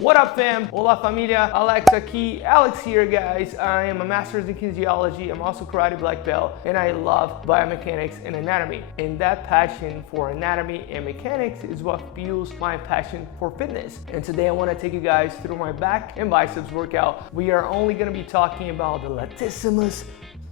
What up fam? Ola Familia, Alex here guys. I am a master's in kinesiology. I'm also karate black belt and I love biomechanics and anatomy. And that passion for anatomy and mechanics is what fuels my passion for fitness. And today I want to take you guys through my back and biceps workout. We are only going to be talking about the latissimus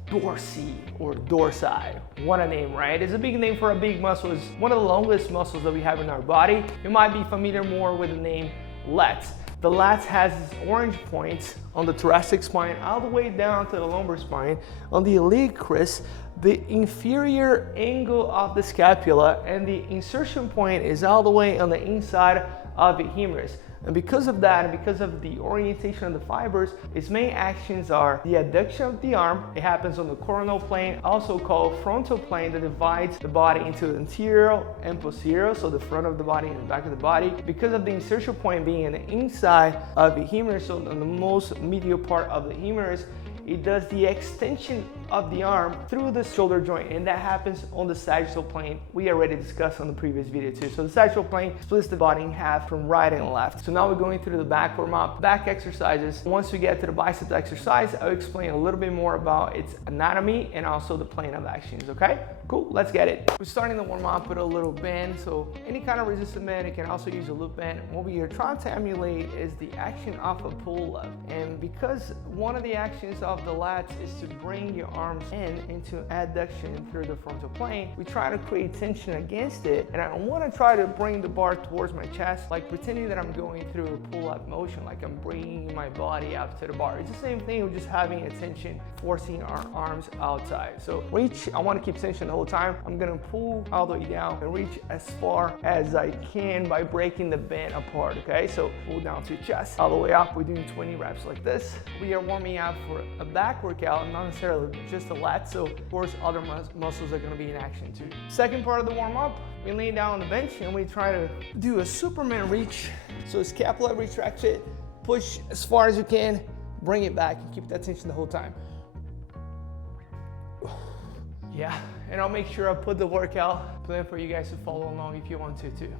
dorsi or dorsi. What a name, right? It's a big name for a big muscle. It's one of the longest muscles that we have in our body. You might be familiar more with the name lats. The lats has its orange points on the thoracic spine all the way down to the lumbar spine. On the iliac crest, the inferior angle of the scapula and the insertion point is all the way on the inside of the humerus. And because of that, and because of the orientation of the fibers, its main actions are the adduction of the arm. It happens on the coronal plane, also called frontal plane, that divides the body into the anterior and posterior, so the front of the body and the back of the body. Because of the insertion point being in the inside of the humerus, so on the most medial part of the humerus, it does the extension of the arm through the shoulder joint, and that happens on the sagittal plane. We already discussed on the previous video too. So the sagittal plane splits the body in half from right and left. So now we're going through the back warm-up, back exercises. Once we get to the biceps exercise, I'll explain a little bit more about its anatomy and also the plane of actions, okay? Cool, let's get it. We're starting the warm-up with a little band. So any kind of resistant band, you can also use a loop band. What we are trying to emulate is the action of a pull-up. And because one of the actions of the lats is to bring your arms in into adduction through the frontal plane, we try to create tension against it, and I want to try to bring the bar towards my chest, like pretending that I'm going through a pull-up motion, like I'm bringing my body up to the bar. It's the same thing with just having a tension, forcing our arms outside. So reach, I want to keep tension the whole time. I'm going to pull all the way down and reach as far as I can by breaking the band apart, okay? So pull down to your chest, all the way up. We're doing 20 reps like this. We are warming up for a back workout, not necessarily just the lats, so of course other muscles are going to be in action too. Second part of the warm-up, we lay down on the bench and we try to do a Superman reach. So scapula retraction, push as far as you can, bring it back and keep that tension the whole time. Yeah, and I'll make sure I put the workout plan for you guys to follow along if you want to too.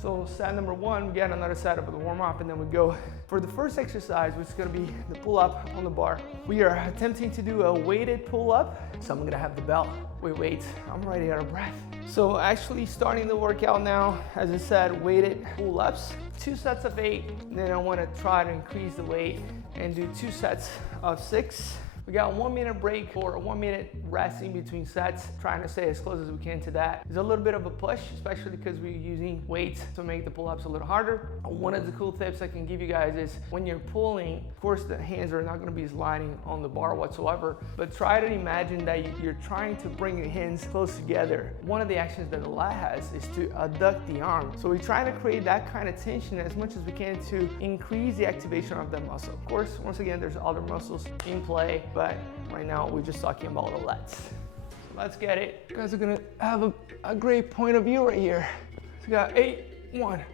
So set number one, we get another set of the warm-up and then we go for the first exercise, which is gonna be the pull-up on the bar. We are attempting to do a weighted pull-up. So I'm gonna have the belt with weights. I'm already out of breath. So actually starting the workout now, as I said, weighted pull-ups. 2 sets of 8, then I wanna try to increase the weight and do 2 sets of 6. We got a 1 minute break or a 1 minute rest in between sets, trying to stay as close as we can to that. There's a little bit of a push, especially because we're using weights to make the pull-ups a little harder. One of the cool tips I can give you guys is when you're pulling, of course the hands are not going to be sliding on the bar whatsoever, but try to imagine that you're trying to bring your hands close together. One of the actions that the lat has is to adduct the arm. So we're trying to create that kind of tension as much as we can to increase the activation of that muscle. Of course, once again, there's other muscles in play, but right now we're just talking about the lats. So let's get it. You guys are gonna have a great point of view right here. So we got 8, 1.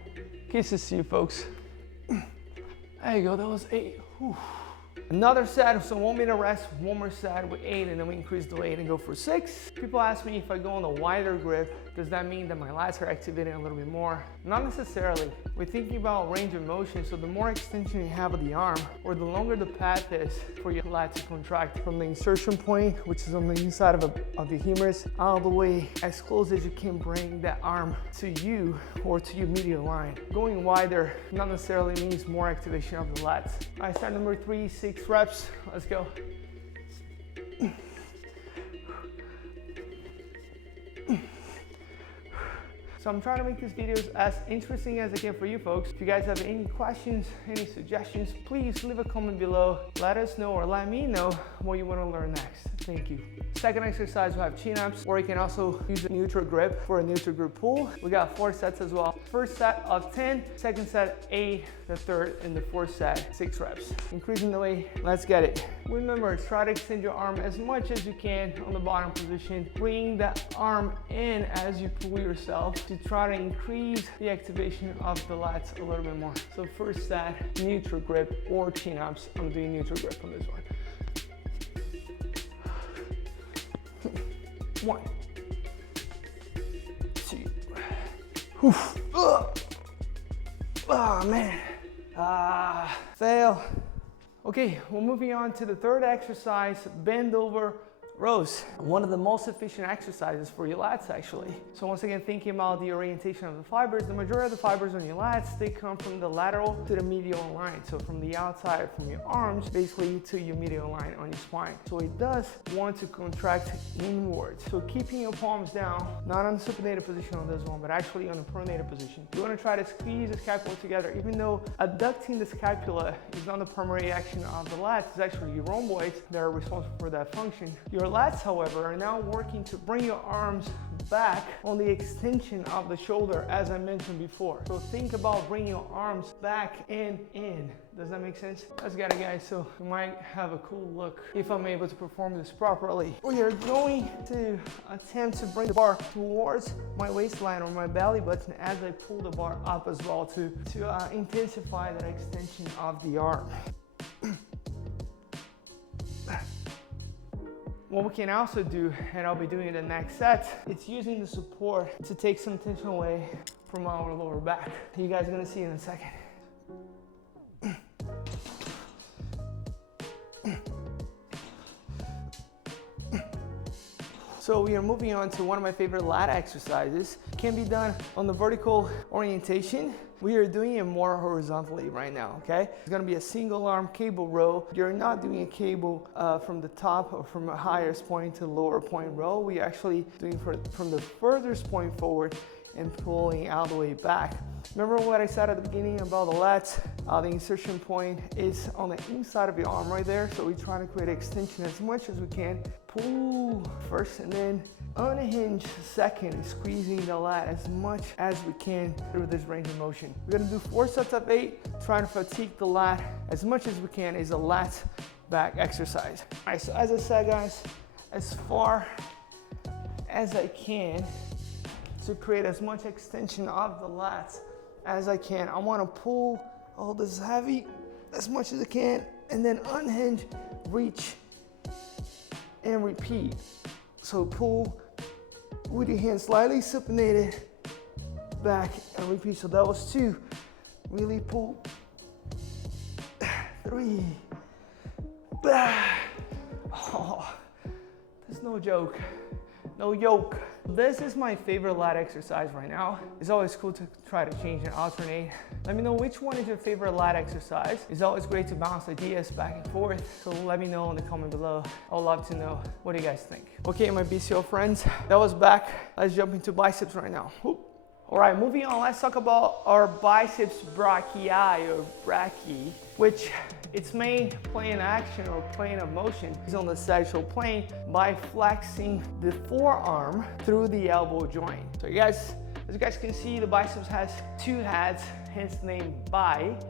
Kisses to you folks. There you go, that was 8. Whew. Another set, so 1 minute rest, 1 more set with 8, and then we increase the weight and go for 6. People ask me if I go on a wider grip, does that mean that my lats are activating a little bit more? Not necessarily. We're thinking about range of motion, so the more extension you have of the arm, or the longer the path is for your lat to contract from the insertion point, which is on the inside of the humerus, all the way as close as you can bring that arm to you or to your medial line. Going wider not necessarily means more activation of the lats. All right, set number 3, 6 reps. Let's go. So I'm trying to make these videos as interesting as I can for you folks. If you guys have any questions, any suggestions, please leave a comment below. Let us know or let me know what you want to learn next. Thank you. Second exercise, we have chin-ups, or you can also use a neutral grip for a neutral grip pull. We got 4 sets as well. First set of 10, second set 8, the third and the fourth set 6 reps. Increasing the weight, let's get it. Remember, try to extend your arm as much as you can on the bottom position. Bring that arm in as you pull yourself to try to increase the activation of the lats a little bit more. So first set, neutral grip or chin-ups. I'm doing neutral grip on this one. 1, 2. Oh man, Fail. Okay, we're moving on to the third exercise, bend over rows. One of the most efficient exercises for your lats actually. So once again, thinking about the orientation of the fibers, the majority of the fibers on your lats, they come from the lateral to the medial line. So from the outside, from your arms, basically to your medial line on your spine. So it does want to contract inwards. So keeping your palms down, not on the supinated position on this one, but actually on the pronated position. You want to try to squeeze the scapula together, even though adducting the scapula is not the primary action of the lats, it's actually your rhomboids that are responsible for that function. Your lats, however, are now working to bring your arms back on the extension of the shoulder, as I mentioned before. So think about bringing your arms back and in. Does that make sense? Let's get it, guys. So you might have a cool look if I'm able to perform this properly. We are going to attempt to bring the bar towards my waistline or my belly button as I pull the bar up as well to intensify that extension of the arm. What we can also do, and I'll be doing it the next set, it's using the support to take some tension away from our lower back. You guys are gonna see in a second. So we are moving on to one of my favorite lat exercises. It can be done on the vertical orientation. We are doing it more horizontally right now, okay? It's gonna be a single arm cable row. You're not doing a cable from the top or from a highest point to lower point row. We're actually doing from the furthest point forward and pulling all the way back. Remember what I said at the beginning about the lats? The insertion point is on the inside of your arm right there. So we're trying to create extension as much as we can. Pull first and then unhinge second, squeezing the lat as much as we can through this range of motion. We're gonna do 4 sets of 8, trying to fatigue the lat as much as we can. Is a lat back exercise. All right, so as I said, guys, as far as I can to create as much extension of the lats as I can. I wanna pull all this heavy as much as I can and then unhinge, reach, and repeat. So pull with your hand slightly supinated back and repeat. So that was 2. Really pull. 3. Oh, that's no joke. No yoke. This is my favorite lat exercise right now. It's always cool to try to change and alternate. Let me know which one is your favorite lat exercise. It's always great to bounce ideas back and forth. So let me know in the comment below. I would love to know what do you guys think. Okay, my BCO friends, that was back. Let's jump into biceps right now. Whoop. All right, moving on, let's talk about our biceps brachii or brachii, which its main plane action or plane of motion is on the sagittal plane by flexing the forearm through the elbow joint. So as you guys can see, the biceps has 2 heads, hence the name biceps.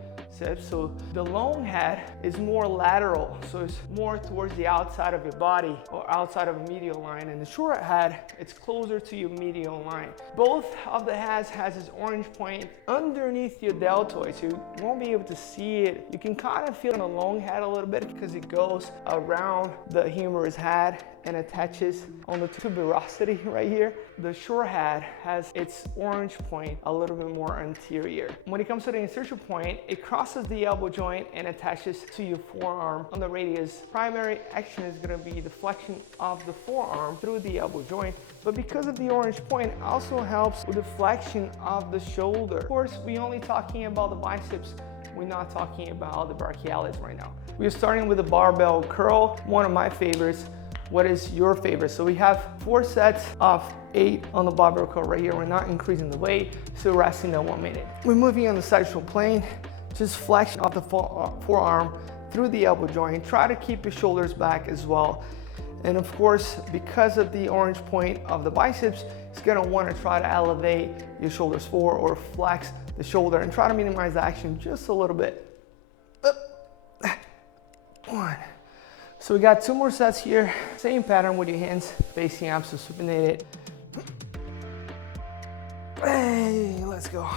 So the long head is more lateral, so it's more towards the outside of your body or outside of a medial line, and the short head, it's closer to your medial line. Both of the heads has this orange point underneath your deltoid, so you won't be able to see it. You can kind of feel in the long head a little bit because it goes around the humerus head and attaches on the tuberosity right here. The short head has its orange point a little bit more anterior. When it comes to the insertion point, it crosses the elbow joint and attaches to your forearm on the radius. Primary action is gonna be the flexion of the forearm through the elbow joint, but because of the orange point, it also helps with the flexion of the shoulder. Of course, we're only talking about the biceps. We're not talking about the brachialis right now. We're starting with the barbell curl, one of my favorites. What is your favorite? So we have 4 sets of 8 on the barbell curl right here. We're not increasing the weight, still resting at 1 minute. We're moving on the sagittal plane, just flexion of the forearm through the elbow joint. Try to keep your shoulders back as well. And of course, because of the orange point of the biceps, it's gonna wanna try to elevate your shoulders forward or flex the shoulder and try to minimize the action just a little bit. Up. 1. So we got 2 more sets here. Same pattern with your hands facing up, so supinated. Hey, let's go.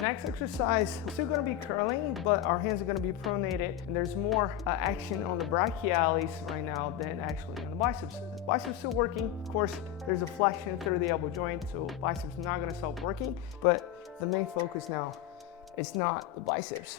Next exercise, we're still gonna be curling, but our hands are gonna be pronated, and there's more action on the brachialis right now than actually on the biceps. The biceps still working. Of course, there's a flexion through the elbow joint, so biceps not gonna stop working, but the main focus now is not the biceps.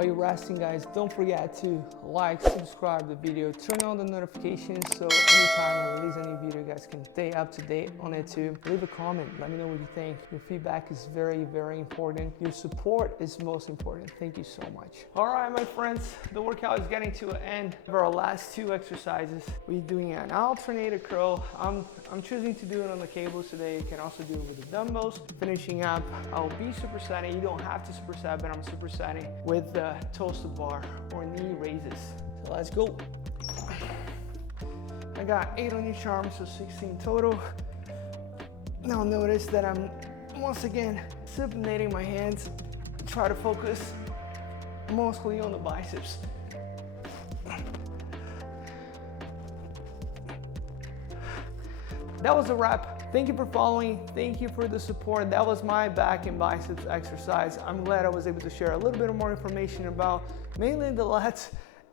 While you're resting, guys, don't forget to like, subscribe the video, turn on the notifications so anytime I release a new video, you guys can stay up to date on it too. Leave a comment, let me know what you think. Your feedback is very, very important. Your support is most important. Thank you so much. All right, my friends, the workout is getting to an end. For our last 2 exercises, we're doing an alternator curl. I'm choosing to do it on the cables today. You can also do it with the dumbbells. Finishing up, I'll be supersetting. You don't have to superset, but I'm supersetting with the toasted bar or knee raises. So let's go. I got 8 on each arm, so 16 total. Now notice that I'm once again supinating my hands. Try to focus mostly on the biceps. That was a wrap. Thank you for following. Thank you for the support. That was my back and biceps exercise. I'm glad I was able to share a little bit more information about mainly the lats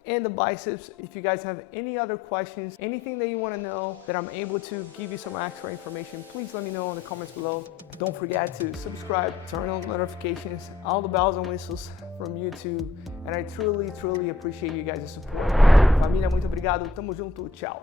and the biceps. If you guys have any other questions, anything that you want to know that I'm able to give you some extra information, please let me know in the comments below. Don't forget to subscribe, turn on notifications, all the bells and whistles from YouTube. And I truly, truly appreciate you guys' support. Família, muito obrigado. Tamo junto. Tchau.